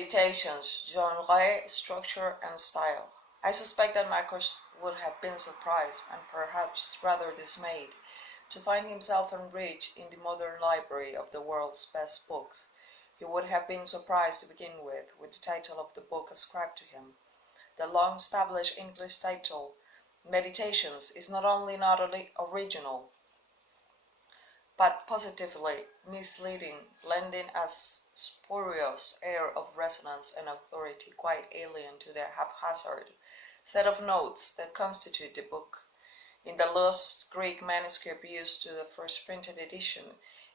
Meditations, genre, structure, and style. I suspect that Marcus would have been surprised, and perhaps rather dismayed, to find himself enriched in the modern library of the world's best books. He would have been surprised to begin with the title of the book ascribed to him. The long-established English title, Meditations, is not only not original, but positively misleading, lending a spurious air of resonance and authority quite alien to the haphazard set of notes that constitute the book. In the lost Greek manuscript used to the first printed edition,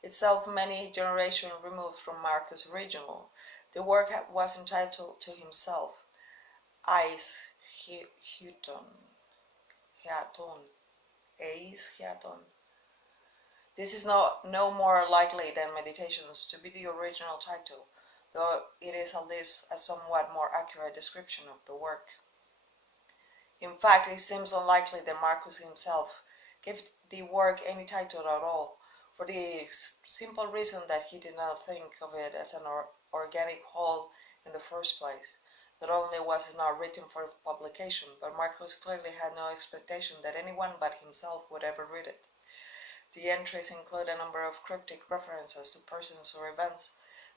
itself many generations removed from Marcus' original, the work was entitled to himself, Eis Hiaton. This is no more likely than Meditations to be the original title, though it is at least a somewhat more accurate description of the work. In fact, it seems unlikely that Marcus himself gave the work any title at all, for the simple reason that he did not think of it as an organic whole in the first place. Not only was it not written for publication, but Marcus clearly had no expectation that anyone but himself would ever read it. The entries include a number of cryptic references to persons or events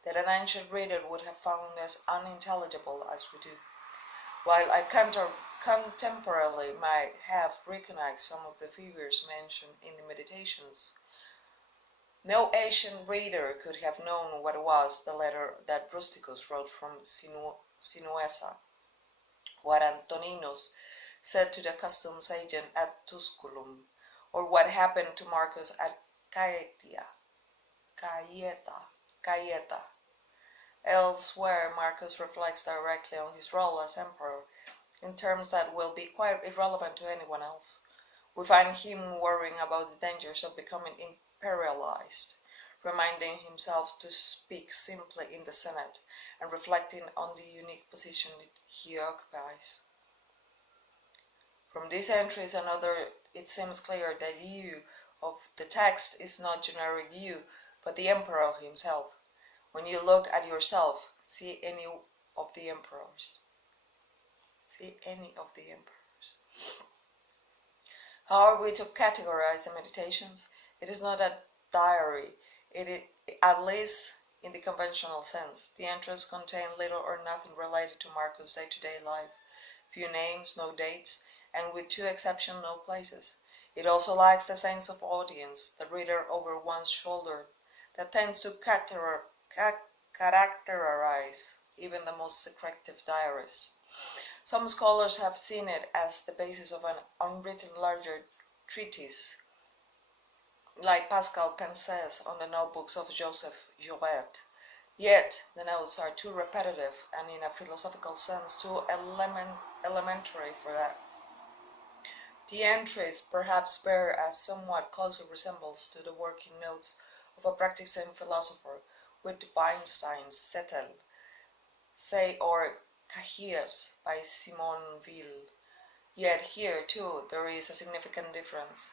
that an ancient reader would have found as unintelligible as we do, while I contemporarily might have recognized some of the figures mentioned in the Meditations. No ancient reader could have known what was the letter that Rusticus wrote from Sinuessa, what Antoninus said to the customs agent at Tusculum, or what happened to Marcus at Gaeta. Elsewhere, Marcus reflects directly on his role as emperor in terms that will be quite irrelevant to anyone else. We find him worrying about the dangers of becoming imperialized, reminding himself to speak simply in the Senate, and reflecting on the unique position he occupies. From these entries and others, it seems clear that you of the text is not generic you, but the emperor himself. When you look at yourself, see any of the emperors. How are we to categorize the Meditations? It is not a diary, at least in the conventional sense. The entries contain little or nothing related to Marcus' day-to-day life, few names, no dates, and with two exceptions, no places. It also lacks the sense of audience, the reader over one's shoulder, that tends to characterize even the most secretive diarist. Some scholars have seen it as the basis of an unwritten larger treatise, like Pascal Pensées on the notebooks of Joseph Jouret. Yet, the notes are too repetitive and in a philosophical sense too elementary for that. The entries perhaps bear a somewhat closer resemblance to the working notes of a practicing philosopher, with Weinstein's Zettel, say, or Cahiers by Simonville. Yet here, too, there is a significant difference.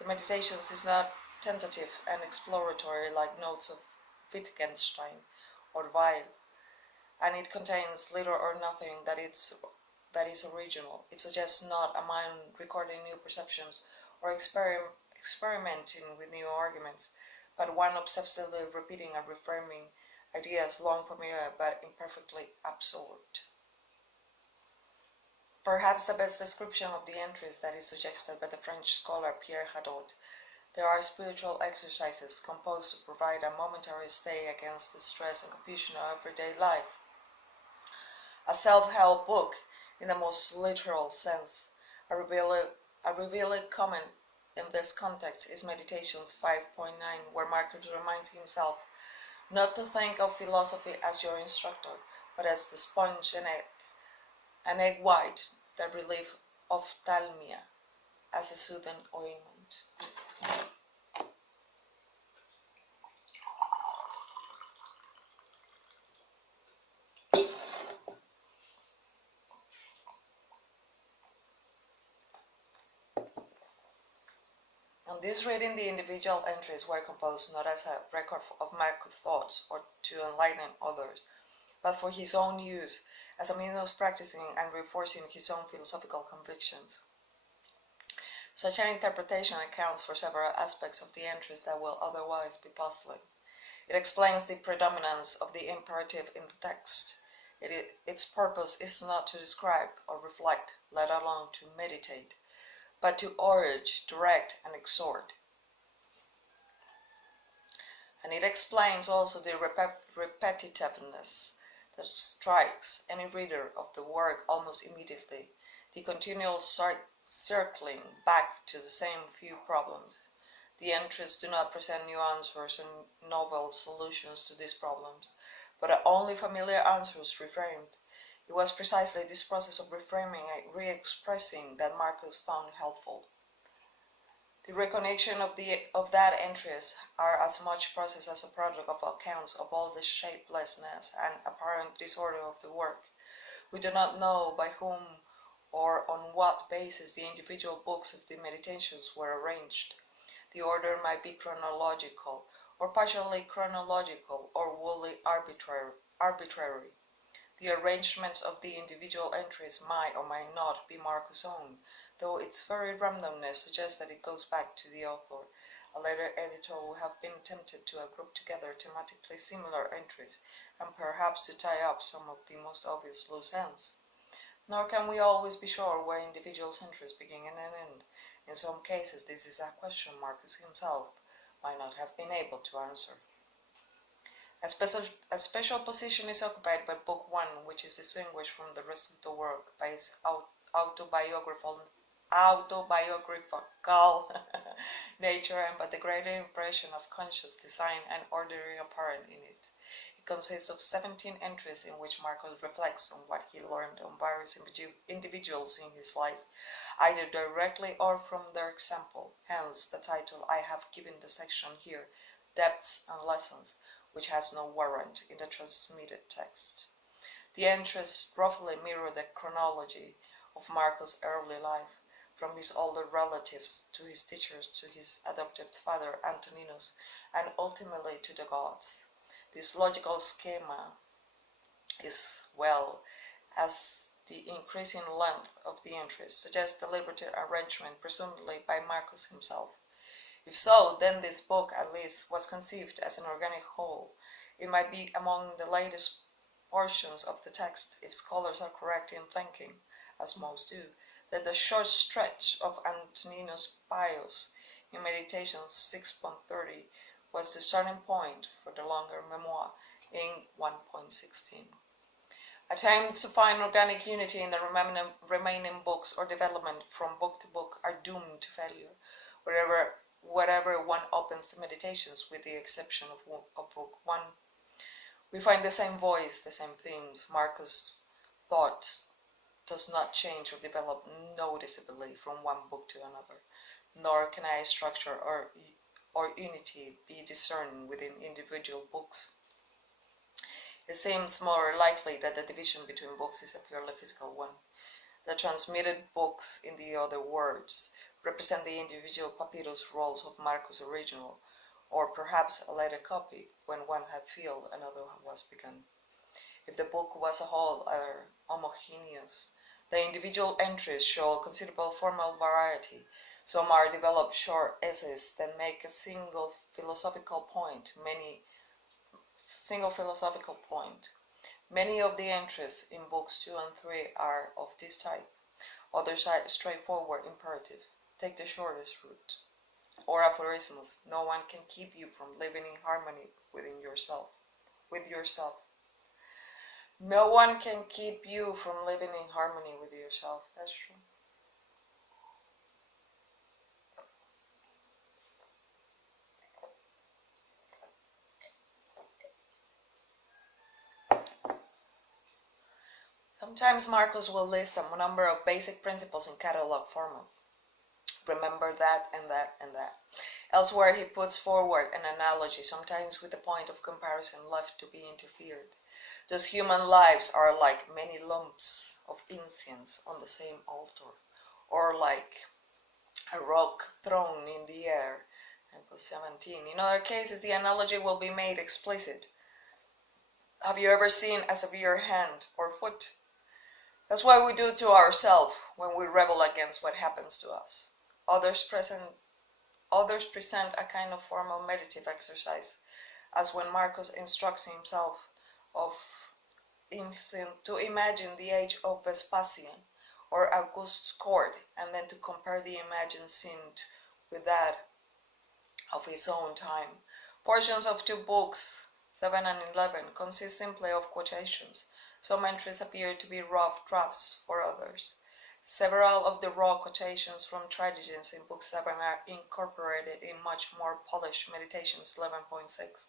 The Meditations is not tentative and exploratory like notes of Wittgenstein or Weil, and it contains little or nothing that is original. It suggests not a mind recording new perceptions or experimenting with new arguments, but one obsessively repeating and reframing ideas long familiar but imperfectly absorbed. Perhaps the best description of the entries that is suggested by the French scholar Pierre Hadot. There are spiritual exercises composed to provide a momentary stay against the stress and confusion of everyday life. A self-help book, in the most literal sense. A revealing comment in this context is Meditations 5.9, where Marcus reminds himself not to think of philosophy as your instructor, but as the sponge and egg white, the relief ophthalmia, as a soothing ointment. On this reading, the individual entries were composed not as a record of Marcus' thoughts or to enlighten others, but for his own use, as a means of practicing and reinforcing his own philosophical convictions. Such an interpretation accounts for several aspects of the entries that will otherwise be puzzling. It explains the predominance of the imperative in the text. Its purpose is not to describe or reflect, let alone to meditate, but to urge, direct, and exhort. And it explains also the repetitiveness that strikes any reader of the work almost immediately, the continual circling back to the same few problems. The entries do not present new answers and novel solutions to these problems, but only familiar answers reframed. It was precisely this process of reframing and re-expressing that Marcus found helpful. The recognition of that entries are as much process as a product of accounts of all the shapelessness and apparent disorder of the work. We do not know by whom or on what basis the individual books of the meditations were arranged. The order might be chronological, or partially chronological, or wholly arbitrary. The arrangements of the individual entries might or might not be Marcus' own, though its very randomness suggests that it goes back to the author. A later editor would have been tempted to group together thematically similar entries, and perhaps to tie up some of the most obvious loose ends. Nor can we always be sure where individual entries begin and end. In some cases, this is a question Marcus himself might not have been able to answer. A special position is occupied by Book 1, which is distinguished from the rest of the work by its autobiographical nature and by the greater impression of conscious design and order apparent in it. It consists of 17 entries in which Marcus reflects on what he learned on various individuals in his life, either directly or from their example. Hence the title I have given the section here, Depths and Lessons, which has no warrant in the transmitted text. The entries roughly mirror the chronology of Marcus' early life, from his older relatives to his teachers to his adopted father Antoninus, and ultimately to the gods. This logical schema is, well as the increasing length of the entries suggests deliberate arrangement, presumably by Marcus himself. If so, then this book, at least, was conceived as an organic whole. It might be among the latest portions of the text, if scholars are correct in thinking, as most do, that the short stretch of Antoninus Pius in Meditations 6.30 was the starting point for the longer memoir in 1.16. Attempts to find organic unity in the remaining books or development from book to book are doomed to failure, wherever one opens the Meditations, with the exception of Book 1. We find the same voice, the same themes. Marcus' thought does not change or develop noticeably from one book to another, nor can a structure or unity be discerned within individual books. It seems more likely that the division between books is a purely physical one. The transmitted books, in the other words, represent the individual papyrus rolls of Marcus' original, or perhaps a later copy, when one had failed, another was begun. If the book was a whole or homogeneous, the individual entries show considerable formal variety. Some are developed short essays that make a single philosophical point. Many of the entries in books 2 and 3 are of this type. Others are straightforward imperative. Take the shortest route. Or aphorisms. No one can keep you from living in harmony with yourself. No one can keep you from living in harmony with yourself. That's true. Sometimes Marcus will list a number of basic principles in catalog format. Remember that and that and that. Elsewhere he puts forward an analogy, sometimes with the point of comparison left to be interfered. Thus human lives are like many lumps of incense on the same altar, or like a rock thrown in the air. 17. In other cases, the analogy will be made explicit. Have you ever seen a severe hand or foot? That's what we do to ourselves when we rebel against what happens to us. Others present a kind of formal meditative exercise, as when Marcus instructs himself to imagine the age of Vespasian or Auguste's court, and then to compare the imagined scene with that of his own time. Portions of two books, 7 and 11, consist simply of quotations. Some entries appear to be rough drafts for others. Several of the raw quotations from tragedies in Book 7 are incorporated in much more polished Meditations 11.6.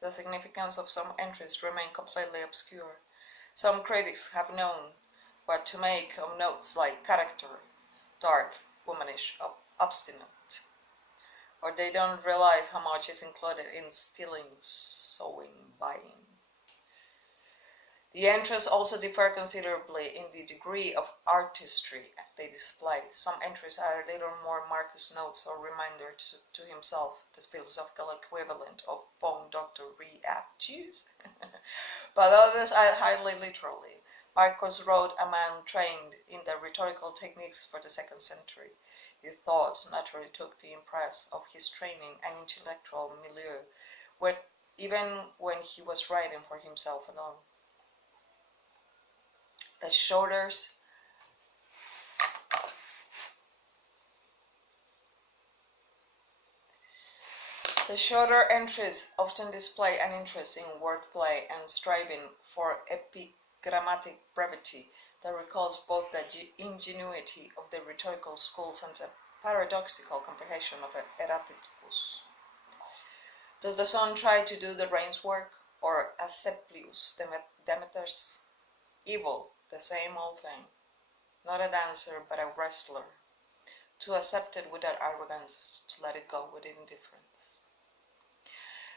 The significance of some entries remains completely obscure. Some critics have known what to make of notes like character, dark, womanish, obstinate, or they don't realize how much is included in stealing, sewing, buying. The entries also differ considerably in the degree of artistry they display. Some entries are a little more Marcus notes or reminder to himself, the philosophical equivalent of phone doctor reaptitudes, but others are highly literally. Marcus wrote a man trained in the rhetorical techniques for the 2nd century. His thoughts naturally took the impress of his training and intellectual milieu, even when he was writing for himself alone. The shorter entries often display an interest in wordplay and striving for epigrammatic brevity that recalls both the ingenuity of the rhetorical schools and the paradoxical comprehension of Heraclitus. Does the sun try to do the rain's work, or Asclepius, Demeter's evil, the same old thing? Not a dancer, but a wrestler. To accept it without arrogance, to let it go with indifference.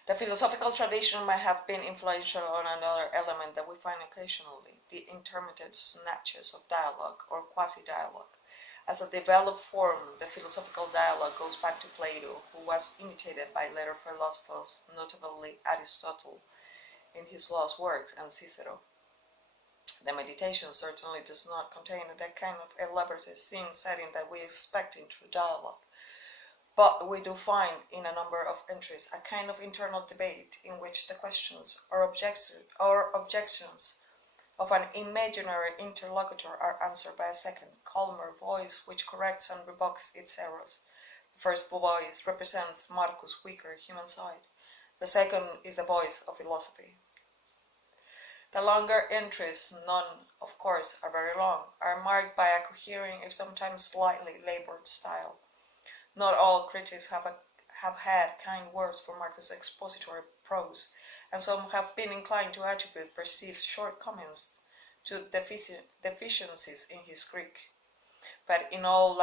The philosophical tradition might have been influential on another element that we find occasionally, the intermittent snatches of dialogue or quasi-dialogue. As a developed form, the philosophical dialogue goes back to Plato, who was imitated by later philosophers, notably Aristotle in his lost works and Cicero. The meditation certainly does not contain that kind of elaborate scene setting that we expect in true dialogue. But we do find in a number of entries a kind of internal debate in which the questions or objections of an imaginary interlocutor are answered by a second, calmer voice which corrects and rebukes its errors. The first voice represents Marcus' weaker human side. The second is the voice of philosophy. The longer entries, none, of course, are very long, are marked by a coherent, if sometimes slightly labored style. Not all critics have had kind words for Marcus' expository prose, and some have been inclined to attribute perceived shortcomings to deficiencies in his Greek. But in all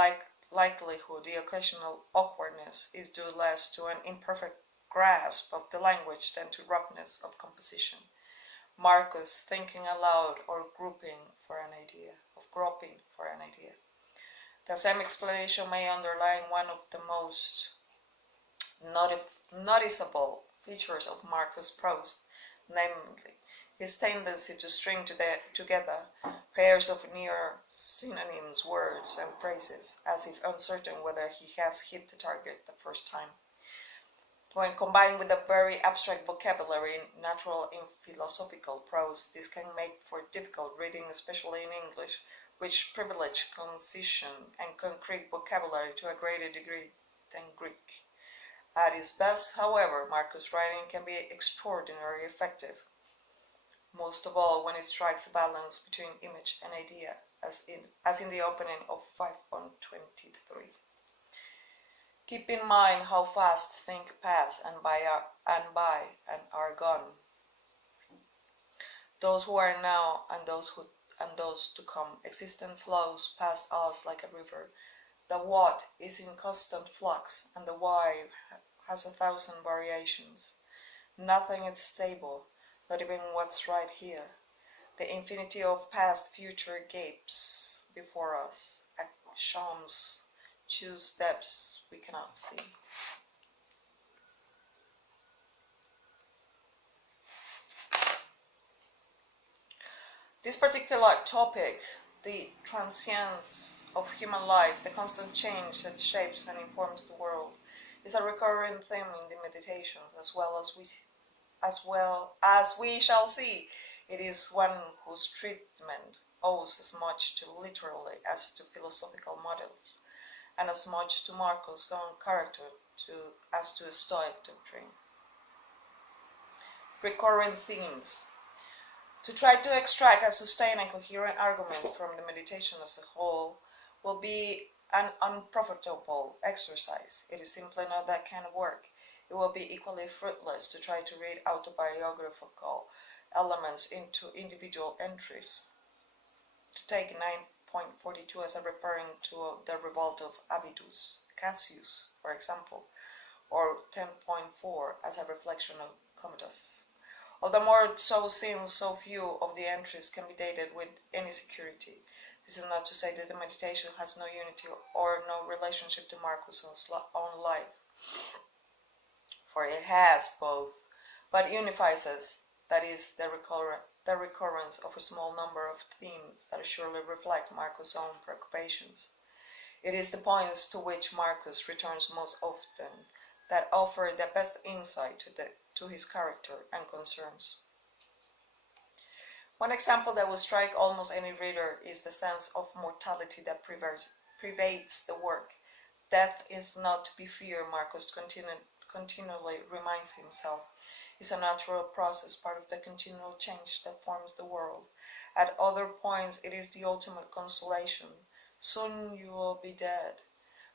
likelihood, the occasional awkwardness is due less to an imperfect grasp of the language than to roughness of composition. Marcus thinking aloud or groping for an idea. The same explanation may underline one of the most noticeable features of Marcus' prose, namely his tendency to string together pairs of near synonymous words and phrases, as if uncertain whether he has hit the target the first time. When combined with a very abstract vocabulary natural in philosophical prose, this can make for difficult reading, especially in English, which privilege concision and concrete vocabulary to a greater degree than Greek. At its best, however, Marcus' writing can be extraordinarily effective, most of all when it strikes a balance between image and idea, as in the opening of 5.23. Keep in mind how fast things pass and by and are gone. Those who are now and those to come. Existence flows past us like a river. The what is in constant flux, and the why has 1,000 variations. Nothing is stable, not even what's right here. The infinity of past future gapes before us. Shams choose depths we cannot see. This particular topic, the transience of human life, the constant change that shapes and informs the world, is a recurring theme in the meditations, as well as we shall see. It is one whose treatment owes as much to literally as to philosophical models, and as much to Marcos' own character as to Stoic doctrine. Recurring themes. To try to extract a sustained and coherent argument from the meditation as a whole will be an unprofitable exercise. It is simply not that kind of work. It will be equally fruitless to try to read autobiographical elements into individual entries. To take 9.42 as a referring to the revolt of Avidus Cassius, for example, or 10.4 as a reflection of Commodus. All the more so since so few of the entries can be dated with any security. This is not to say that the meditation has no unity or no relationship to Marcus' own life, for it has both, but unifies us, that is, the recurrence of a small number of themes that surely reflect Marcus' own preoccupations. It is the points to which Marcus returns most often that offer the best insight to his character and concerns. One example that will strike almost any reader is the sense of mortality that pervades the work. Death is not to be feared, Marcus continually reminds himself. Is a natural process, part of the continual change that forms the world. At other points, it is the ultimate consolation. Soon you will be dead.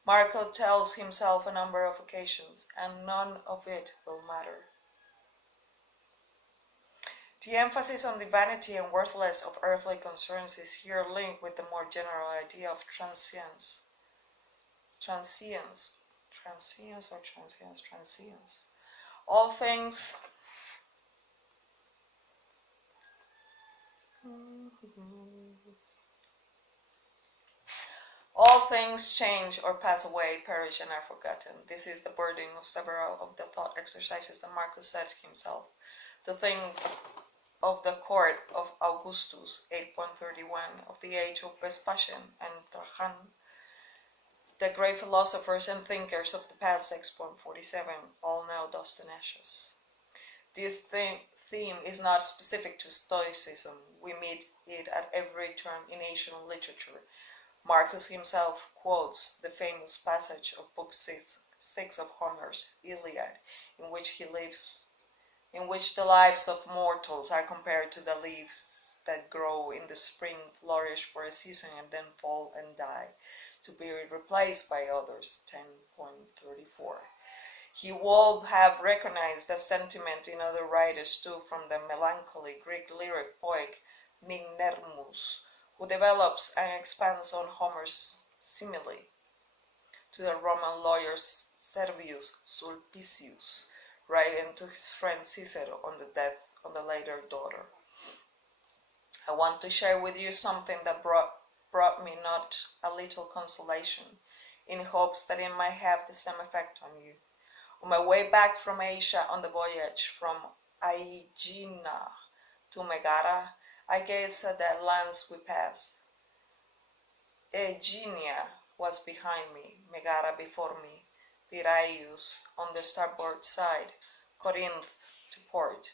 Marco tells himself a number of occasions, and none of it will matter. The emphasis on the vanity and worthlessness of earthly concerns is here linked with the more general idea of transience. Transience. All things All things change or pass away, perish, and are forgotten. This is the burden of several of the thought exercises that Marcus said himself. To think of the court of Augustus, 8.31, of the age of Vespasian and Trajan, the great philosophers and thinkers of the past, 6.47, all now dust and ashes. This theme is not specific to Stoicism. We meet it at every turn in ancient literature. Marcus himself quotes the famous passage of Book 6 of Homer's Iliad, in which the lives of mortals are compared to the leaves that grow in the spring, flourish for a season, and then fall and die, to be replaced by others, 10.34. He would have recognized the sentiment in other writers too, from the melancholy Greek lyric poet Mignermus, who develops and expands on Homer's simile, to the Roman lawyer Servius Sulpicius, writing to his friend Cicero on the death of the later daughter. I want to share with you something that brought me not a little consolation, in hopes that it might have the same effect on you. On my way back from Asia on the voyage from Aegina to Megara, I gazed at the lands we passed. Aegina was behind me, Megara before me, Piraeus on the starboard side, Corinth to port,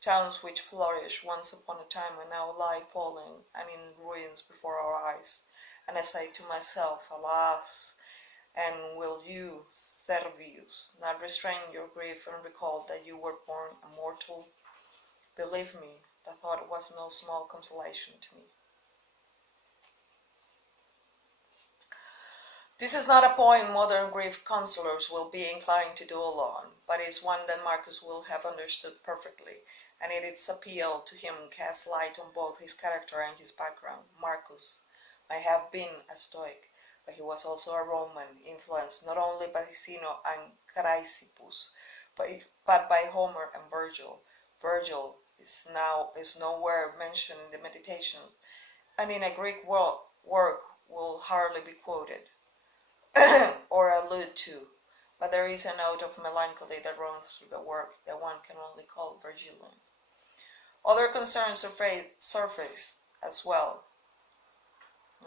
towns which flourished once upon a time and now lie fallen and in ruins before our eyes. And I say to myself, alas, and will you, Servius, not restrain your grief and recall that you were born a mortal? Believe me, the thought was no small consolation to me. This is not a point modern grief counselors will be inclined to dwell on, but is one that Marcus will have understood perfectly, and in its appeal to him casts light on both his character and his background. Marcus might have been a Stoic, but he was also a Roman, influenced not only by Licino and Chrysippus, but by Homer and Virgil. Virgil is nowhere mentioned in the Meditations, and in a Greek work will hardly be quoted or allude to, but there is a note of melancholy that runs through the work that one can only call Virgilian. Other concerns surface as well.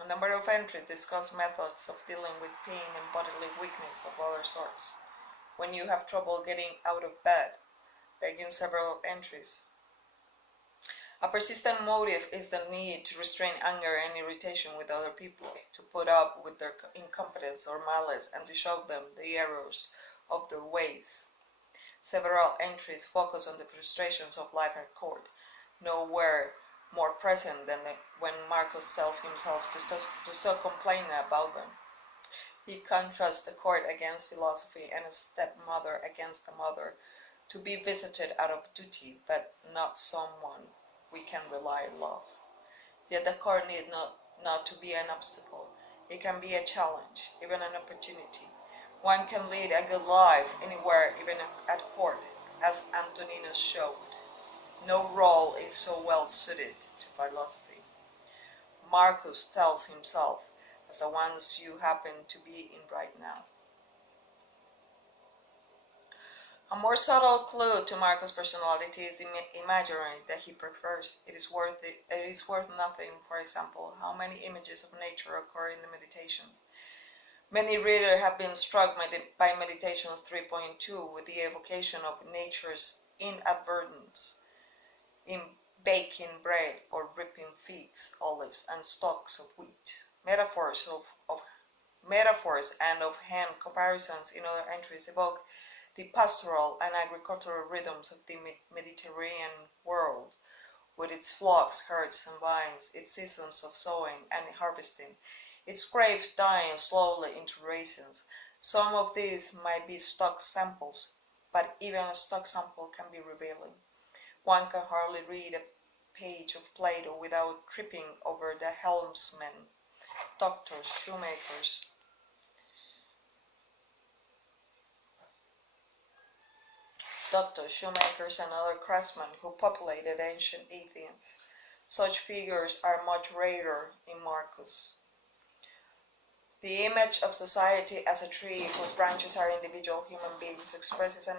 A number of entries discuss methods of dealing with pain and bodily weakness of other sorts. When you have trouble getting out of bed, begin several entries. A persistent motive is the need to restrain anger and irritation with other people, to put up with their incompetence or malice, and to show them the errors of their ways. Several entries focus on the frustrations of life at court, nowhere more present than when Marcus tells himself to stop complaining about them. He contrasts the court against philosophy and a stepmother against a mother, to be visited out of duty, but not someone we can rely on love. Yet the court need not to be an obstacle. It can be a challenge, even an opportunity. One can lead a good life anywhere, even at court, as Antoninus showed. No role is so well suited to philosophy. Marcus tells himself, as the ones you happen to be in right now. A more subtle clue to Marcus' personality is the imagery that he prefers. It is worth nothing, for example, how many images of nature occur in the Meditations. Many readers have been struck by Meditations 3.2 with the evocation of nature's inadvertence in baking bread or ripping figs, olives, and stalks of wheat. Metaphors and of hand comparisons in other entries evoke the pastoral and agricultural rhythms of the Mediterranean world, with its flocks, herds, and vines, its seasons of sowing and harvesting, its grapes dying slowly into raisins. Some of these might be stock samples, but even a stock sample can be revealing. One can hardly read a page of Plato without tripping over the helmsmen, doctors, shoemakers, and other craftsmen who populated ancient Athens. Such figures are much rarer in Marcus. The image of society as a tree whose branches are individual human beings expresses an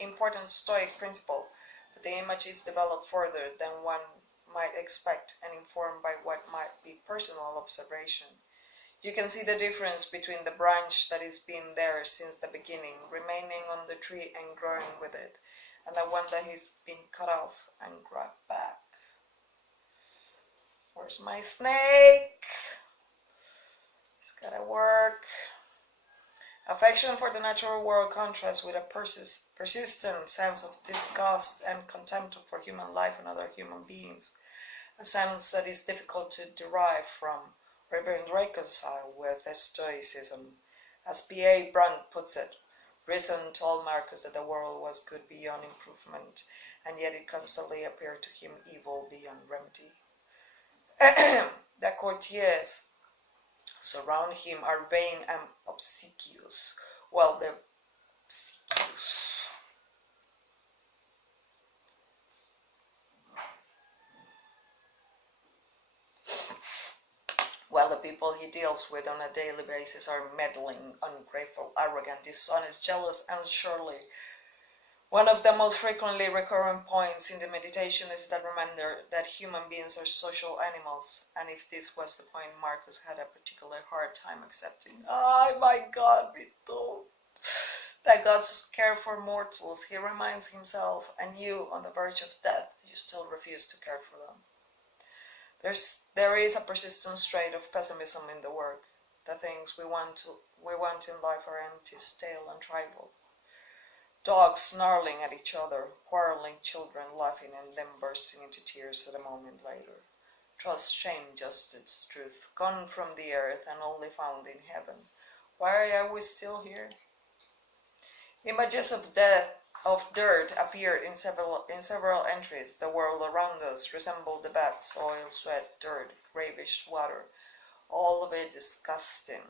important Stoic principle, but the image is developed further than one might expect and informed by what might be personal observation. You can see the difference between the branch that has been there since the beginning, remaining on the tree and growing with it, and the one that has been cut off and grabbed back. Where's my snake? It's gotta work. Affection for the natural world contrasts with a persistent sense of disgust and contempt for human life and other human beings, a sense that is difficult to derive from or even reconcile with Stoicism. As P.A. Brunt puts it, reason told Marcus that the world was good beyond improvement, and yet it constantly appeared to him evil beyond remedy. The courtiers surround him are vain and obsequious, while the people he deals with on a daily basis are meddling, ungrateful, arrogant, dishonest, jealous, and surely. One of the most frequently recurrent points in the meditation is the reminder that human beings are social animals, and if this was the point Marcus had a particularly hard time accepting. Oh my God, Vito! That God's care for mortals, he reminds himself, and you, on the verge of death, you still refuse to care for them. There is a persistent trait of pessimism in the work. The things we want in life are empty, stale, and trivial. Dogs snarling at each other, quarreling children laughing and then bursting into tears a moment later. Trust, shame, justice, truth, gone from the earth and only found in heaven. Why are we still here? Images of dirt appeared in several entries. The world around us resembled the baths, oil, sweat, dirt, grayish water, all of it disgusting.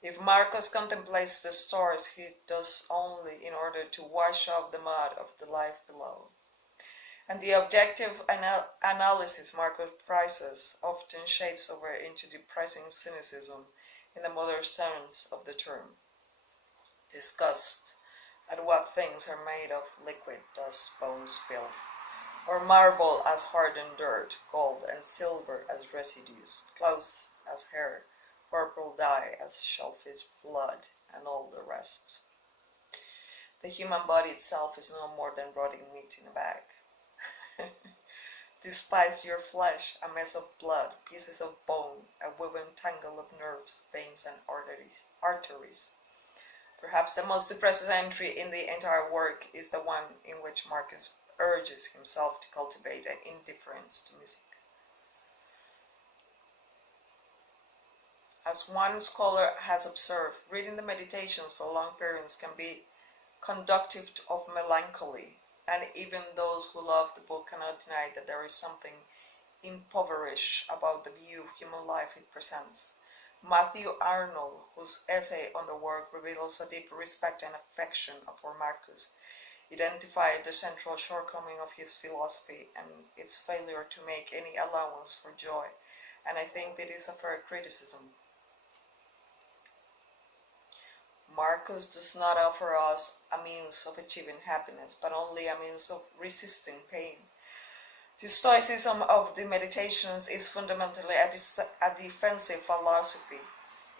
If Marcus contemplates the stars, he does only in order to wash off the mud of the life below. And the objective analysis Marcus prizes often shades over into depressing cynicism in the modern sense of the term. Disgust at what things are made of, liquid, dust, bones, filth. or marble as hardened dirt, gold and silver as residues, clothes as hair, purple dye as shellfish blood, and all the rest. The human body itself is no more than rotting meat in a bag. Despise your flesh, a mess of blood, pieces of bone, a woven tangle of nerves, veins, and arteries. Perhaps the most depressing entry in the entire work is the one in which Marcus urges himself to cultivate an indifference to music. As one scholar has observed, reading the Meditations for long periods can be conductive of melancholy, and even those who love the book cannot deny that there is something impoverished about the view of human life it presents. Matthew Arnold, whose essay on the work reveals a deep respect and affection for Marcus, identified the central shortcoming of his philosophy and its failure to make any allowance for joy, and I think that is a fair criticism. Marcus does not offer us a means of achieving happiness, but only a means of resisting pain. The Stoicism of the Meditations is fundamentally a defensive philosophy.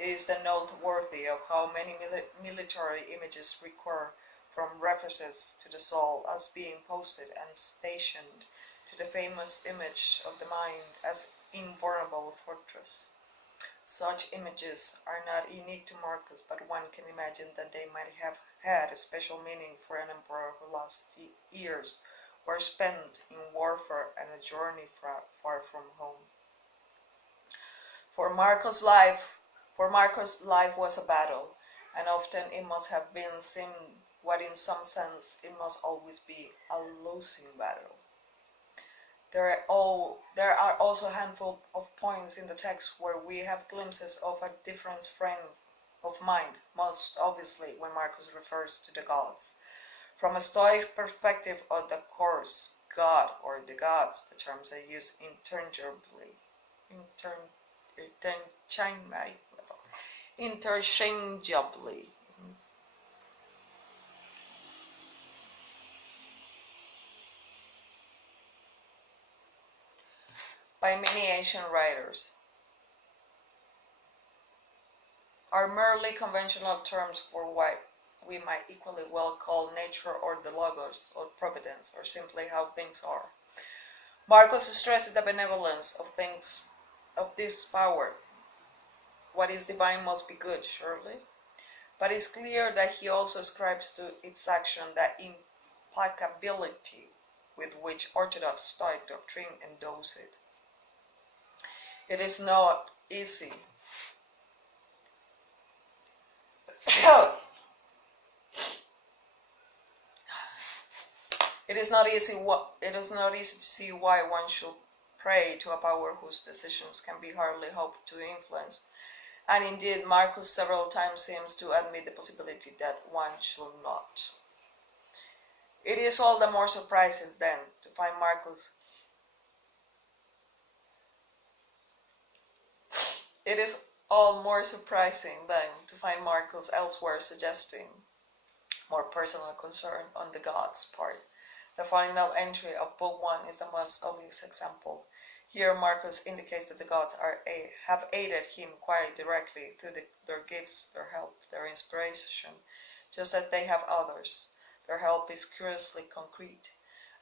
It is the noteworthy of how many military images recur from references to the soul as being posted and stationed to the famous image of the mind as invulnerable fortress. Such images are not unique to Marcus, but one can imagine that they might have had a special meaning for an emperor whose last years were spent in warfare and a journey far from home. For Marcus' life was a battle, and often it must have been seen what in some sense it must always be a losing battle. There are also a handful of points in the text where we have glimpses of a different frame of mind, most obviously when Marcus refers to the gods. From a Stoic perspective, of the course, God or the gods, the terms are used interchangeably. By many ancient writers, are merely conventional terms for what we might equally well call nature or the logos or providence or simply how things are. Marcus stresses the benevolence of things, of this power. What is divine must be good, surely, but it's clear that he also ascribes to its action that implacability with which Orthodox Stoic doctrine endows it. It is not easy. It is not easy to see why one should pray to a power whose decisions can be hardly hoped to influence. And indeed, Marcus several times seems to admit the possibility that one should not. It is all the more surprising then to find Marcus. It is all more surprising then to find Marcus elsewhere suggesting more personal concern on the gods' part. The final entry of Book 1 is the most obvious example. Here Marcus indicates that the gods have aided him quite directly through their gifts, their help, their inspiration, just as they have others. Their help is curiously concrete.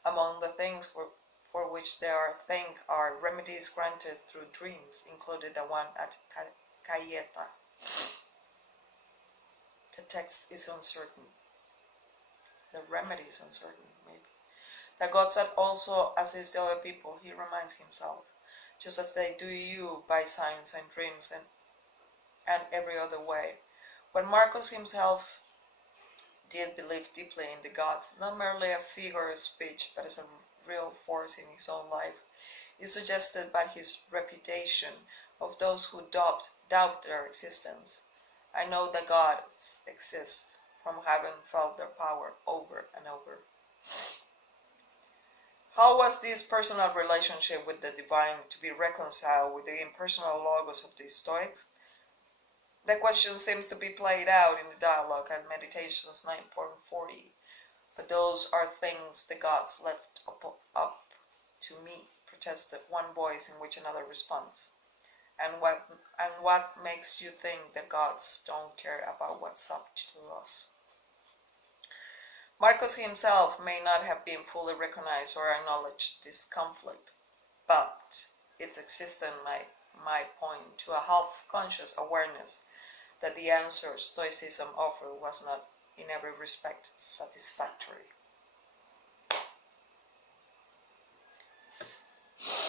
Among the things for which they are remedies granted through dreams, included the one at Cayeta. The text is uncertain. The remedy is uncertain, maybe. The gods also assist the other people, he reminds himself, just as they do you by signs and dreams and every other way. When Marcus himself did believe deeply in the gods, not merely a figure of speech, but as a real force in his own life, is suggested by his reputation of those who doubt their existence. I know that gods exist, from having felt their power over and over. How was this personal relationship with the divine to be reconciled with the impersonal logos of the Stoics? The question seems to be played out in the dialogue at Meditations 9.40. But those are things the gods left up to me, protested one voice in which another responds. And what makes you think the gods don't care about what's up to us? Marcus himself may not have been fully recognized or acknowledged this conflict, but its existence might point to a half-conscious awareness that the answer Stoicism offered was not in every respect satisfactory.